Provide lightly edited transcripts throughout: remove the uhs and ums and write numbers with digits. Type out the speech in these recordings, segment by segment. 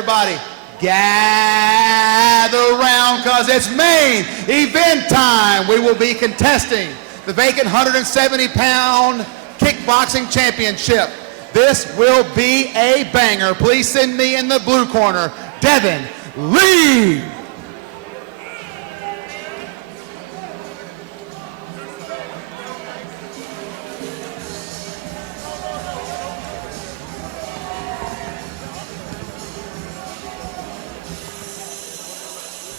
everybody gather around because it's main event time. We will be contesting the vacant 170-pound kickboxing championship. This will be a banger. Please send me in the blue corner, Devin Lee.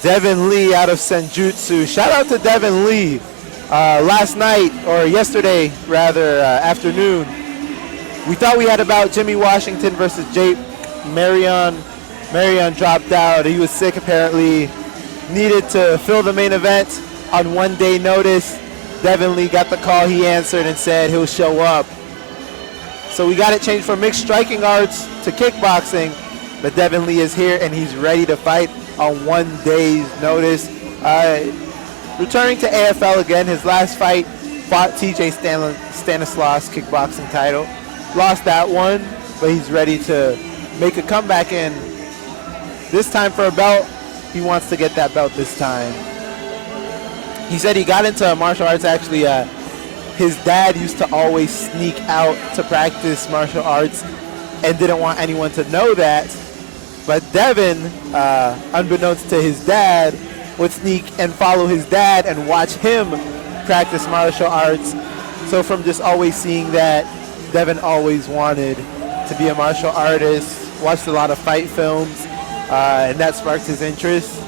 Devin Lee out of Senjutsu. Shout out to Devin Lee. Last night, or yesterday rather, afternoon, we thought we had about Jimmy Washington versus Jake Marion. Marion dropped out. He was sick apparently. Needed to fill the main event on 1 day notice. Devin Lee got the call. He answered and said he'll show up. So we got it changed from mixed striking arts to kickboxing. But Devin Lee is here and he's ready to fight on 1 day's notice. Returning to AFL again, his last fight fought TJ Stanislaus kickboxing title. Lost that one, but he's ready to make a comeback in. This time for a belt, he wants to get that belt this time. He said he got into martial arts actually. His dad used to always sneak out to practice martial arts and didn't want anyone to know that. But Devin, unbeknownst to his dad, would sneak and follow his dad and watch him practice martial arts. So from just always seeing that, Devin always wanted to be a martial artist, watched a lot of fight films, and that sparked his interest.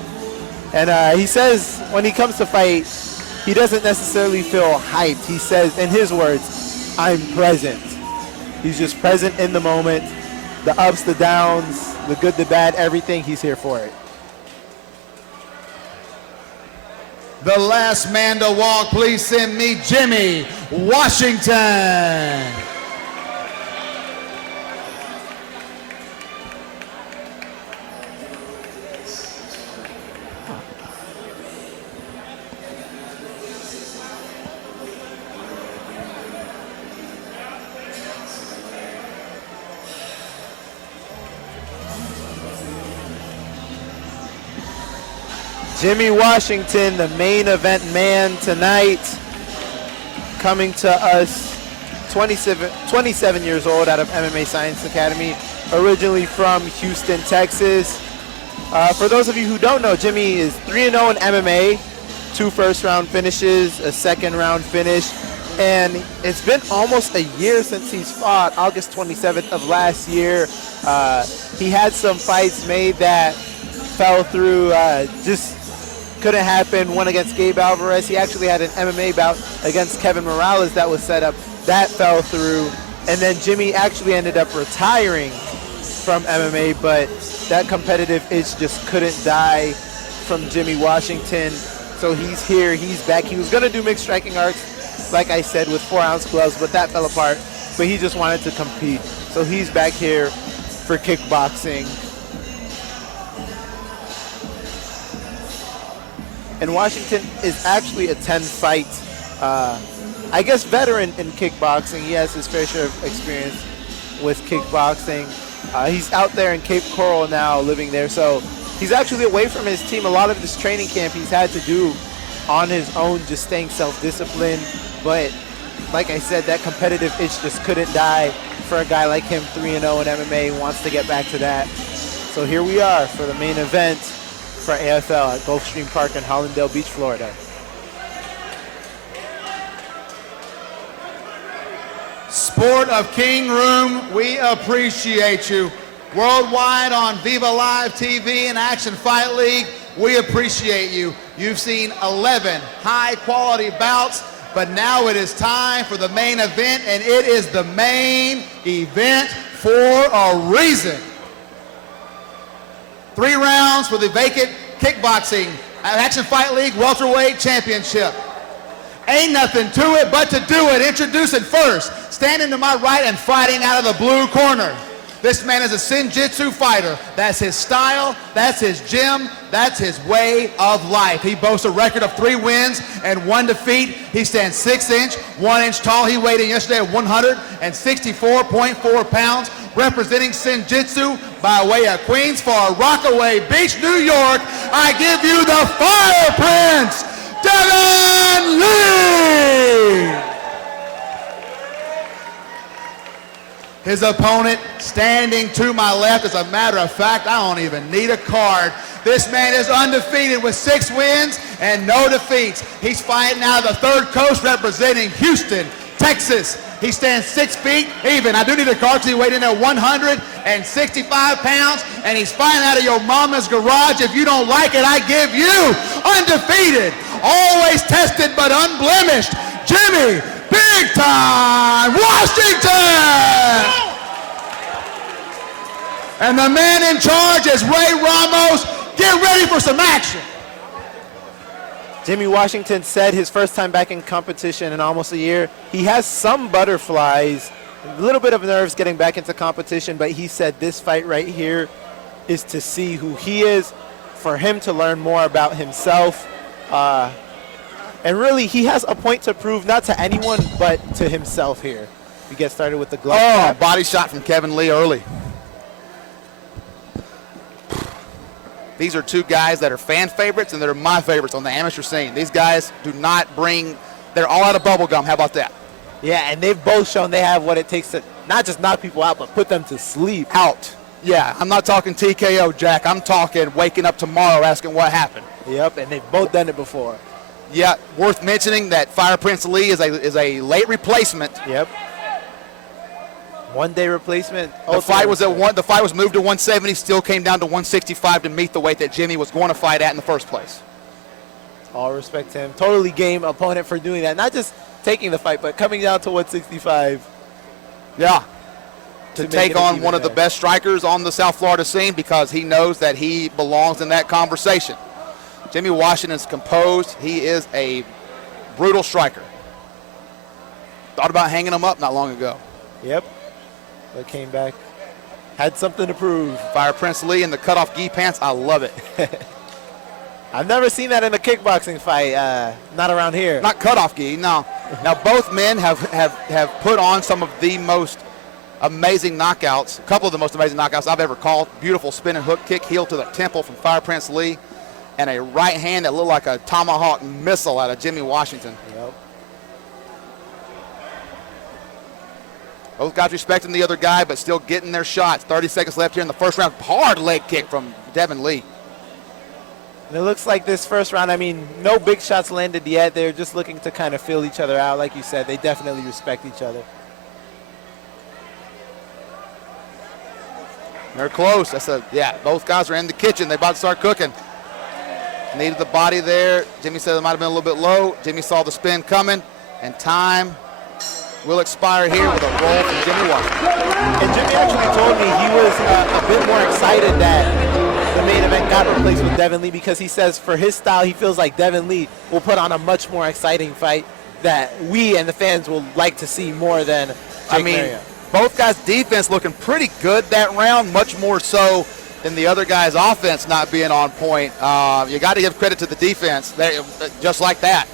And he says when he comes to fight, he doesn't necessarily feel hyped. He says, in his words, I'm present. He's just present in the moment. The ups, the downs, the good, the bad, everything, he's here for it. The last man to walk, please send me Jimmy Washington. Jimmy Washington, the main event man tonight, coming to us, 27 years old, out of MMA Science Academy, originally from Houston, Texas. For those of you who don't know, Jimmy is 3-0 in MMA, 2 first-round finishes, a second-round finish, and it's been almost a year since he's fought, August 27th of last year. He had some fights made that fell through, just couldn't happen. One against Gabe Alvarez. He actually had an MMA bout against Kevin Morales that was set up. That fell through. And then Jimmy actually ended up retiring from MMA, but that competitive itch just couldn't die from Jimmy Washington. So he's here, he's back. He was going to do mixed striking arts, like I said, with 4-ounce gloves, but that fell apart. But he just wanted to compete. So he's back here for kickboxing. And Washington is actually a 10-fight, I guess, veteran in kickboxing. He has his fair share of experience with kickboxing. He's out there in Cape Coral now, living there. So he's actually away from his team. A lot of this training camp he's had to do on his own, just staying self-disciplined. But like I said, that competitive itch just couldn't die for a guy like him, 3-0 in MMA, wants to get back to that. So here we are for the main event for AFL at Gulfstream Park in Hollandale Beach, Florida. Sport of King Room, we appreciate you. Worldwide on Viva Live TV and Action Fight League, we appreciate you. You've seen 11 high-quality bouts, but now it is time for the main event, and it is the main event for a reason. 3 rounds for the vacant kickboxing Action Fight League welterweight championship. Ain't nothing to it but to do it. Introducing first, standing to my right and fighting out of the blue corner. This man is a Senjutsu fighter. That's his style, that's his gym, that's his way of life. He boasts a record of 3 wins and 1 defeat. He stands 6 inch, 1 inch tall. He weighed in yesterday at 164.4 pounds. Representing Senjutsu, by way of Queens for Rockaway Beach, New York, I give you the Fire Prince, Devin Lee! His opponent standing to my left. As a matter of fact, I don't even need a card. This man is undefeated with 6 wins and no defeats. He's fighting out of the Third Coast representing Houston, Texas. He stands 6 feet even. I do need a card because he weighed in at 165 pounds, and he's fighting out of your mama's garage. If you don't like it, I give you undefeated, always tested but unblemished, Jimmy Big Time Washington! And the man in charge is Ray Ramos. Get ready for some action. Jimmy Washington said his first time back in competition in almost a year. He has some butterflies, a little bit of nerves getting back into competition, but he said this fight right here is to see who he is, for him to learn more about himself. And really, he has a point to prove, not to anyone, but to himself here. We get started with the glove. Oh, body shot from Kevin Lee early. These are 2 guys that are fan favorites, and they're my favorites on the amateur scene. These guys do not bring, they're all out of bubble gum. How about that? Yeah, and they've both shown they have what it takes to not just knock people out, but put them to sleep. Out. Yeah, I'm not talking TKO, Jack. I'm talking waking up tomorrow asking what happened. Yep, and they've both done it before. Yeah, worth mentioning that Fire Prince Lee is a late replacement. Yep. 1 day replacement. The fight was the fight was moved to 170, still came down to 165 to meet the weight that Jimmy was going to fight at in the first place. All respect to him. Totally game opponent for doing that. Not just taking the fight, but coming down to 165. Yeah. To take on one of the best strikers on the South Florida scene, because he knows that he belongs in that conversation. Jimmy Washington's composed. He is a brutal striker. Thought about hanging him up not long ago. Yep. But came back. Had something to prove. Fire Prince Lee in the cutoff gi pants. I love it. I've never seen that in a kickboxing fight. Not around here. Not cutoff gi, no. Now, both men have put on some of the most amazing knockouts, a couple of the most amazing knockouts I've ever called. Beautiful spinning hook kick, heel to the temple from Fire Prince Lee, and a right hand that looked like a tomahawk missile out of Jimmy Washington. Yep. Both guys respecting the other guy, but still getting their shots. 30 seconds left here in the first round. Hard leg kick from Devin Lee. And it looks like this first round, I mean, no big shots landed yet. They're just looking to kind of feel each other out. Like you said, they definitely respect each other. They're close. Yeah, both guys are in the kitchen. They're about to start cooking. Needed the body there. Jimmy said it might have been a little bit low. Jimmy saw the spin coming, and time will expire here with a roll from Jimmy Washington. And Jimmy actually told me he was a bit more excited that the main event got replaced with Devin Lee, because he says for his style, he feels like Devin Lee will put on a much more exciting fight that we and the fans will like to see more than Jake Maria. Both guys' defense looking pretty good that round, much more so than the other guy's offense not being on point. You got to give credit to the defense, just like that.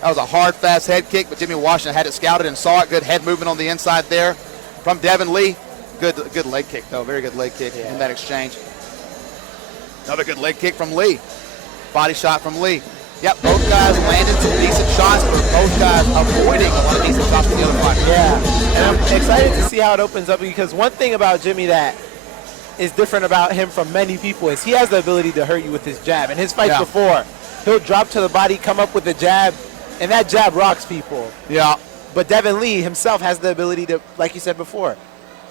That was a hard, fast head kick, but Jimmy Washington had it scouted and saw it. Good head movement on the inside there from Devin Lee. Good leg kick, though. Very good leg kick in that exchange. Another good leg kick from Lee. Body shot from Lee. Yep, both guys landed some decent shots, but both guys avoiding a lot of decent shots from the other fighter. Yeah, and I'm excited to see how it opens up, because one thing about Jimmy that is different about him from many people is he has the ability to hurt you with his jab. In his fights before, he'll drop to the body, come up with a jab, and that jab rocks people. Yeah. But Devin Lee himself has the ability to, like you said before,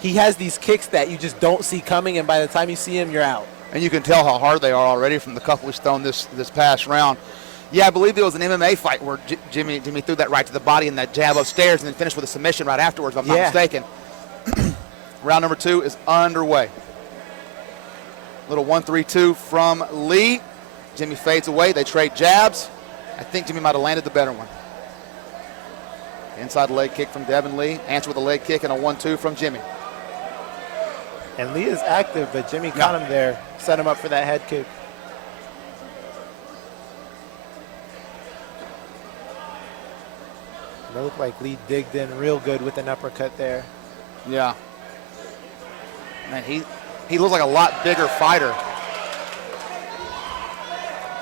he has these kicks that you just don't see coming, and by the time you see him, you're out. And you can tell how hard they are already from the couple he's thrown this past round. Yeah, I believe there was an MMA fight where Jimmy threw that right to the body and that jab upstairs, and then finished with a submission right afterwards, if I'm not mistaken. Round number 2 is underway. Little 1-3-2 from Lee. Jimmy fades away. They trade jabs. I think Jimmy might have landed the better one. Inside leg kick from Devin Lee. Answer with a leg kick and a 1-2 from Jimmy. And Lee is active, but Jimmy caught him there, set him up for that head kick. It looked like Lee digged in real good with an uppercut there. Yeah. Man, he looks like a lot bigger fighter.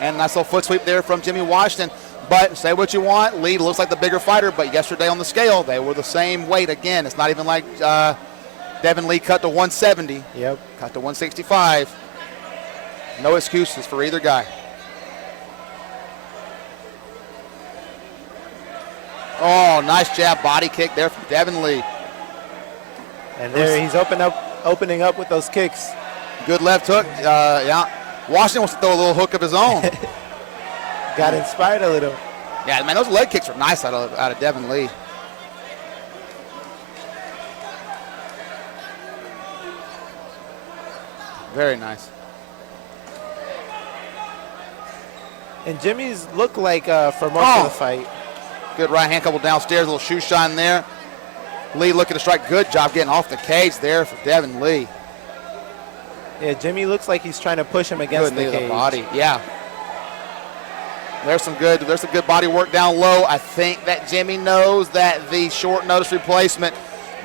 And nice little foot sweep there from Jimmy Washington. But say what you want, Lee looks like the bigger fighter, but yesterday on the scale, they were the same weight again. It's not even like Devin Lee cut to 170. Yep. Cut to 165. No excuses for either guy. Oh, nice jab body kick there from Devin Lee. And there he's opening up with those kicks. Good left hook. Yeah. Washington wants to throw a little hook of his own. Got inspired a little. Yeah, man, those leg kicks are nice out of Devin Lee. Very nice. And Jimmy's looked like for most of the fight. Good right hand couple downstairs, a little shoe shine there. Lee looking to strike. Good job getting off the cage there for Devin Lee. Yeah, Jimmy looks like he's trying to push him against the cage. Body. Yeah. There's some good body work down low. I think that Jimmy knows that the short notice replacement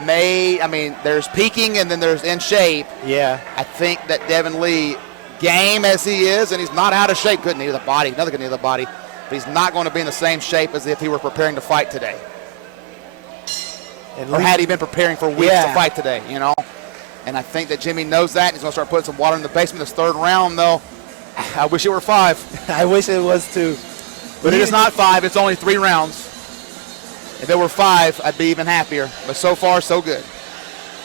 there's peaking and then there's in shape. Yeah. I think that Devin Lee, game as he is, and he's not out of shape. Good knee to the body, another good knee to the body. But he's not going to be in the same shape as if he were preparing to fight today. Or had he been preparing for weeks to fight today, you know? And I think that Jimmy knows that. He's going to start putting some water in the basement this third round, though. I wish it were 5. I wish it was 2. But it is not 5. It's only 3 rounds. If it were 5, I'd be even happier. But so far, so good.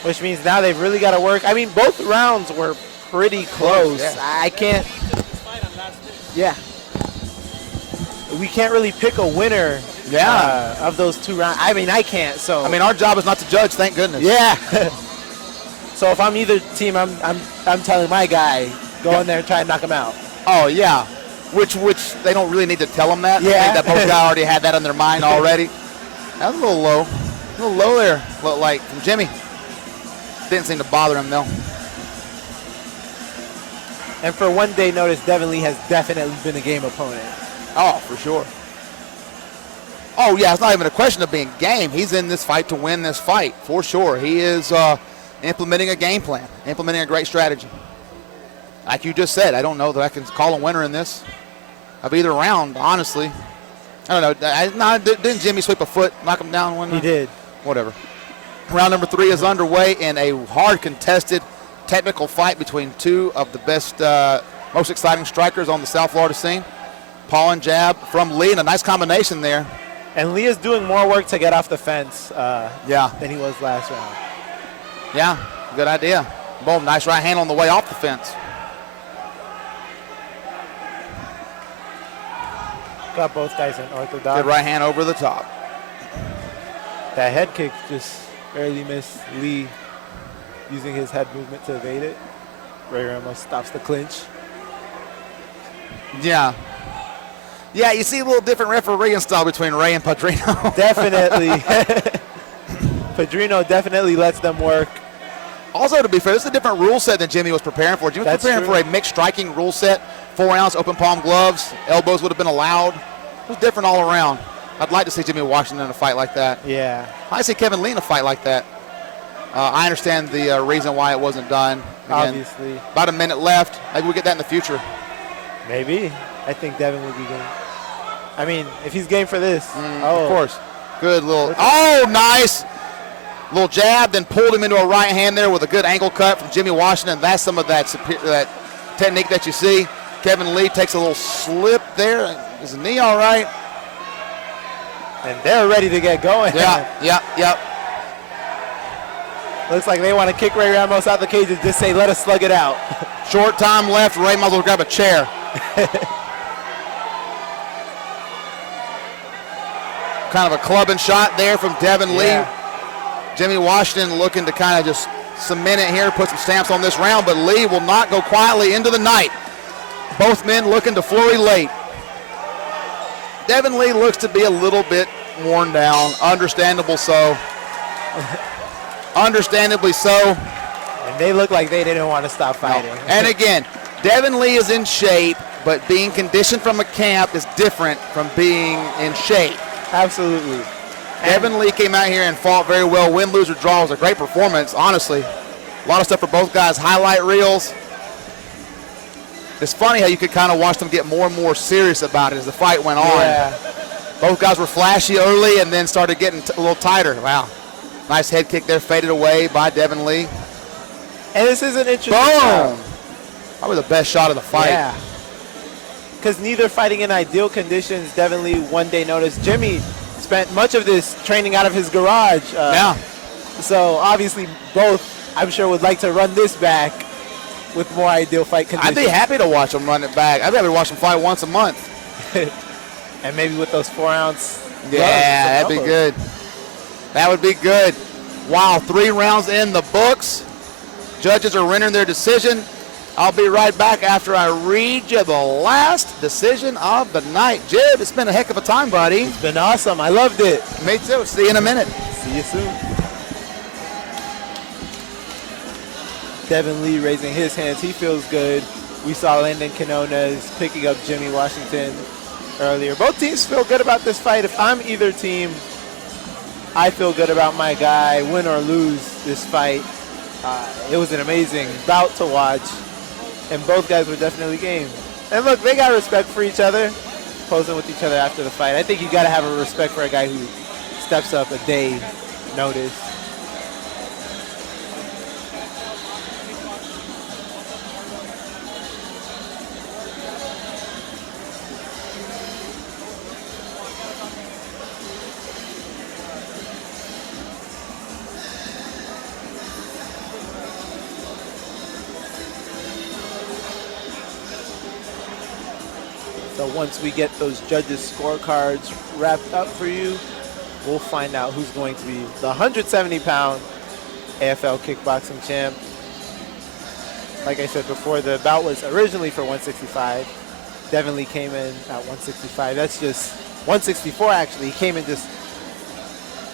Which means now they've really got to work. I mean, both rounds were pretty close. Yeah. I can't. Yeah. We can't really pick a winner of those 2 rounds. I mean, I can't. So. I mean, our job is not to judge, thank goodness. Yeah. So if I'm either team, I'm telling my guy, go in there and try and knock him out. Oh, yeah. Which they don't really need to tell him that. Yeah. I think that both guys already had that in their mind already. That was a little low. A little low there, looked like, from Jimmy. Didn't seem to bother him, though. And for one day notice, Devin Lee has definitely been a game opponent. Oh, for sure. Oh, yeah, it's not even a question of being game. He's in this fight to win this fight, for sure. He is implementing a game plan, implementing a great strategy. Like you just said, I don't know that I can call a winner in this of either round, honestly. I don't know. Didn't Jimmy sweep a foot, knock him down one? He did. Whatever. Round number 3 is underway in a hard contested technical fight between 2 of the best, most exciting strikers on the South Florida scene. Paw and jab from Lee, and a nice combination there. And Lee is doing more work to get off the fence than he was last round. Yeah, good idea. Boom, nice right hand on the way off the fence. Got both guys in orthodox. Good right hand over the top. That head kick just barely missed Lee using his head movement to evade it. Ray Ramos stops the clinch. Yeah. Yeah, you see a little different refereeing style between Ray and Padrino. Definitely. Padrino definitely lets them work. Also, to be fair, this is a different rule set than Jimmy was preparing for. Jimmy was preparing for a mixed striking rule set, 4-ounce open palm gloves, elbows would have been allowed. It was different all around. I'd like to see Jimmy Washington in a fight like that. Yeah. I'd see Kevin Lee in a fight like that. I understand the reason why it wasn't done. Again, obviously. About a minute left. Maybe we'll get that in the future. Maybe. I think Devin would be game. I mean, if he's game for this. Of course. Good little. Oh, nice. Little jab, then pulled him into a right hand there with a good ankle cut from Jimmy Washington. That's some of that technique that you see. Kevin Lee takes a little slip there. Is the knee all right? And they're ready to get going. Yeah. Looks like they want to kick Ray Ramos out the cage and just say, let us slug it out. Short time left. Ray might as well grab a chair. Kind of a clubbing shot there from Devin Lee. Jimmy Washington looking to kind of just cement it here, put some stamps on this round, but Lee will not go quietly into the night. Both men looking to flurry late. Devin Lee looks to be a little bit worn down, understandably so. Understandably so. And they look like they didn't want to stop fighting. No. And again, Devin Lee is in shape, but being conditioned from a camp is different from being in shape. Absolutely. Devin Lee came out here and fought very well. Win, lose, or draw was a great performance, honestly. A lot of stuff for both guys, highlight reels. It's funny how you could kind of watch them get more and more serious about it as the fight went on. Yeah. Both guys were flashy early and then started getting a little tighter. Wow. Nice head kick there, faded away by Devin Lee. And this is an interesting Boom! Probably the best shot of the fight. Yeah. Because neither fighting in ideal conditions. Devin Lee, 1 day notice. Jimmy spent much of this training out of his garage. Yeah. So obviously both, I'm sure, would like to run this back with more ideal fight conditions. I'd be happy to watch them run it back. I'd rather watch them fight once a month. And maybe with those 4-ounce gloves. Yeah, that'd be good. That would be good. Wow, 3 rounds in the books. Judges are rendering their decision. I'll be right back after I read you the last decision of the night. Jib, it's been a heck of a time, buddy. It's been awesome. I loved it. Me too. See you in a minute. See you soon. Devin Lee raising his hands. He feels good. We saw Landon Quinones picking up Jimmy Washington earlier. Both teams feel good about this fight. If I'm either team, I feel good about my guy. Win or lose this fight. It was an amazing bout to watch, and both guys were definitely game. And look, they got respect for each other, posing with each other after the fight. I think you got to have a respect for a guy who steps up a day notice. So once we get those judges' scorecards wrapped up for you, we'll find out who's going to be the 170-pound AFL kickboxing champ. Like I said before, the bout was originally for 165. Devin Lee came in at 165. That's just 164, actually. He came in just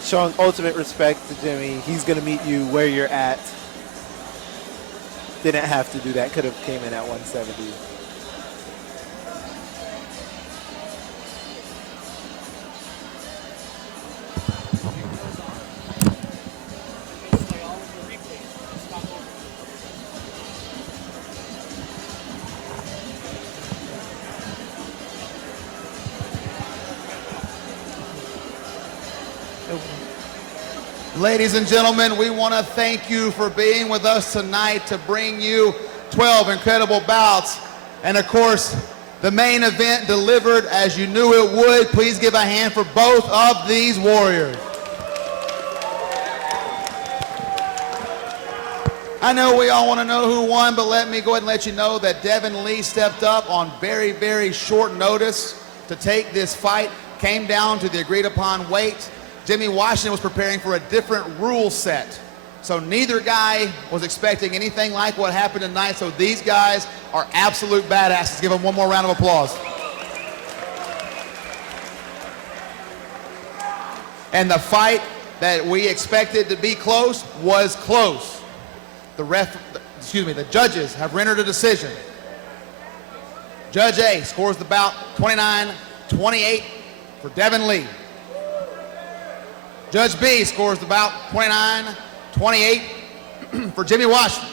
showing ultimate respect to Jimmy. He's going to meet you where you're at. Didn't have to do that. Could have came in at 170. Ladies and gentlemen, we want to thank you for being with us tonight to bring you 12 incredible bouts. And of course, the main event delivered as you knew it would. Please give a hand for both of these warriors. I know we all want to know who won, but let me go ahead and let you know that Devin Lee stepped up on very, very short notice to take this fight, came down to the agreed upon weight. Jimmy Washington was preparing for a different rule set. So neither guy was expecting anything like what happened tonight. So these guys are absolute badasses. Give them one more round of applause. And the fight that we expected to be close was close. The judges have rendered a decision. Judge A scores the bout 29-28 for Devin Lee. Judge B scores the bout 29-28 for Jimmy Washington.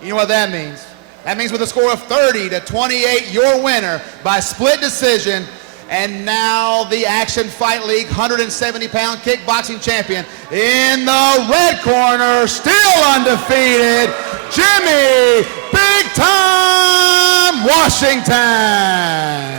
You know what that means? That means with a score of 30-28, your winner by split decision. And now the Action Fight League 170-pound kickboxing champion in the red corner, still undefeated, Jimmy Big Time Washington.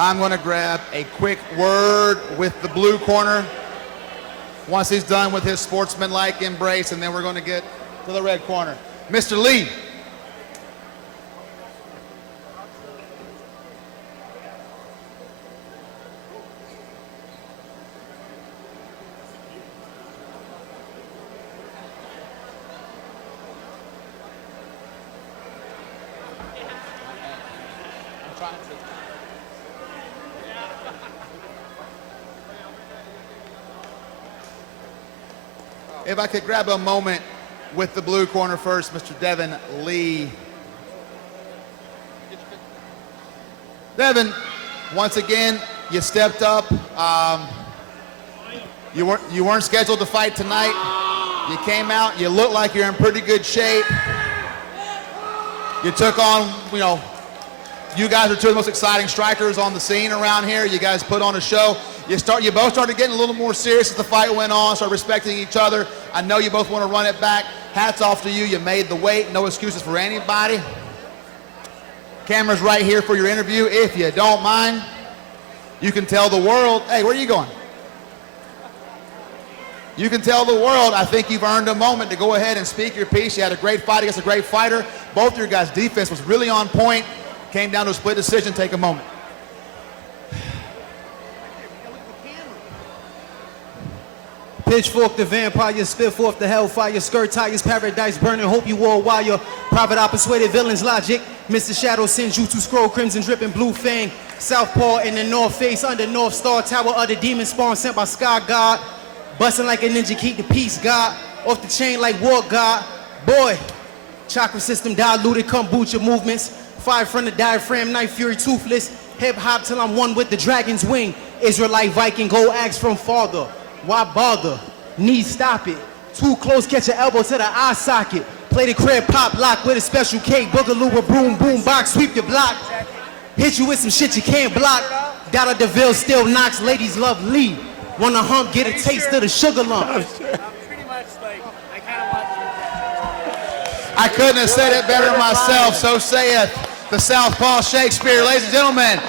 I'm going to grab a quick word with the blue corner once he's done with his sportsmanlike embrace, and then we're going to get to the red corner. Mr. Lee, If I could grab a moment with the blue corner first, Mr. Devin Lee. Devin, once again, you stepped up. You weren't scheduled to fight tonight. You came out, you look like you're in pretty good shape. You took on, you guys are two of the most exciting strikers on the scene around here. You guys put on a show. You both started getting a little more serious as the fight went on, started respecting each other. I know you both want to run it back. Hats off to you. You made the weight. No excuses for anybody. Camera's right here for your interview. If you don't mind, you can tell the world, hey, where are you going? You can tell the world, I think you've earned a moment to go ahead and speak your piece. You had a great fight against a great fighter. Both your guys' defense was really on point. Came down to a split decision. Take a moment. Pitchfork the vampire, spit forth the hellfire, skirt tires, paradise burning, hope you wore wire. Private eye persuaded villains logic. Mr. Shadow sends you to scroll crimson dripping blue fang. Southpaw in the north face, under North Star Tower of the demon spawn sent by Sky God. Busting like a ninja, keep the peace, God. Off the chain like war God. Boy, chakra system diluted, kombucha movements. Fire from the diaphragm, knife fury toothless. Hip hop till I'm one with the dragon's wing. Israelite Viking, go ask from father. Why bother? Knees stop it. Too close, catch your elbow to the eye socket. Play the crib pop lock with a special cake. Boogaloo a broom, boom box, sweep your block. Hit you with some shit you can't block. Dollar DeVille still knocks, ladies love Lee. Wanna hump, get a taste of the sugar lump. I'm pretty much like, I kind of watch you. I couldn't have said it better myself. So saith the Southpaw Shakespeare. Ladies and gentlemen,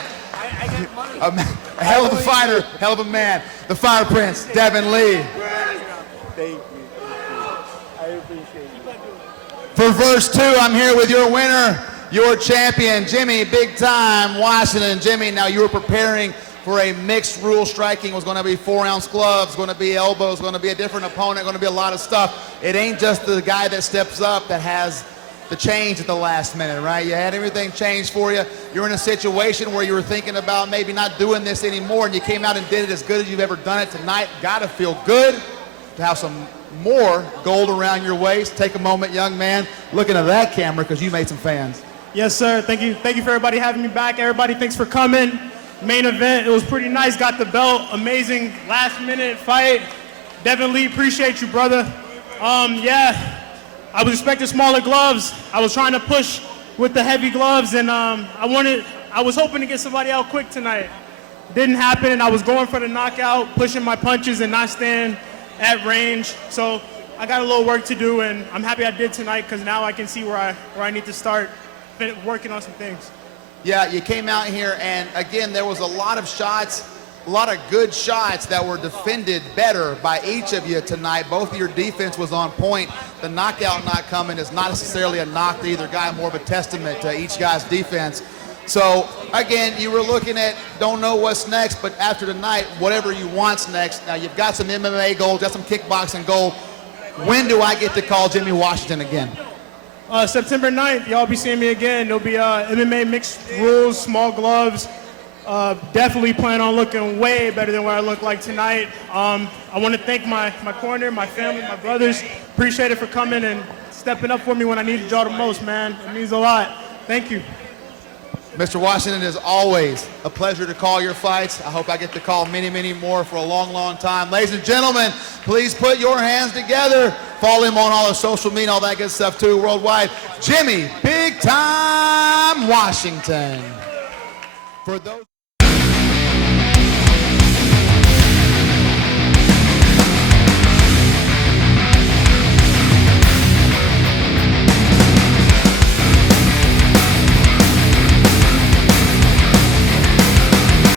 a hell of a fighter, hell of a man. The Fire Prince, Devin Lee. Thank you. I appreciate it. For verse 2, I'm here with your winner, your champion, Jimmy Big Time Washington. Jimmy, now you were preparing for a mixed rule striking. It was going to be 4-ounce gloves, going to be elbows, going to be a different opponent, going to be a lot of stuff. It ain't just the guy that steps up that has the change at the last minute, right? You had everything changed for you. You're in a situation where you were thinking about maybe not doing this anymore, and you came out and did it as good as you've ever done it tonight. Got to feel good to have some more gold around your waist. Take a moment, young man, looking at that camera because you made some fans. Yes, sir. Thank you. Thank you for everybody having me back. Everybody, thanks for coming. Main event, it was pretty nice. Got the belt. Amazing last-minute fight. Devin Lee, appreciate you, brother. Yeah, I was expecting smaller gloves. I was trying to push with the heavy gloves, and I was hoping to get somebody out quick tonight. Didn't happen, and I was going for the knockout, pushing my punches and not staying at range. So I got a little work to do, and I'm happy I did tonight because now I can see where I need to start working on some things. Yeah, you came out here, and again, there was a lot of shots, a lot of good shots that were defended better by each of you tonight. Both of your defense was on point. The knockout not coming is not necessarily a knock to either guy, more of a testament to each guy's defense. So, again, you were looking at, don't know what's next, but after tonight, whatever you want's next. Now, you've got some MMA gold, got some kickboxing gold. When do I get to call Jimmy Washington again? September 9th, y'all be seeing me again. There'll be MMA mixed rules, small gloves. Definitely plan on looking way better than what I look like tonight. I want to thank my corner, my family, my brothers. Appreciate it for coming and stepping up for me when I needed y'all the most, man. It means a lot. Thank you. Mr. Washington, it is always a pleasure to call your fights. I hope I get to call many, many more for a long, long time. Ladies and gentlemen, please put your hands together. Follow him on all our social media, all that good stuff too, worldwide. Jimmy Big Time Washington. For those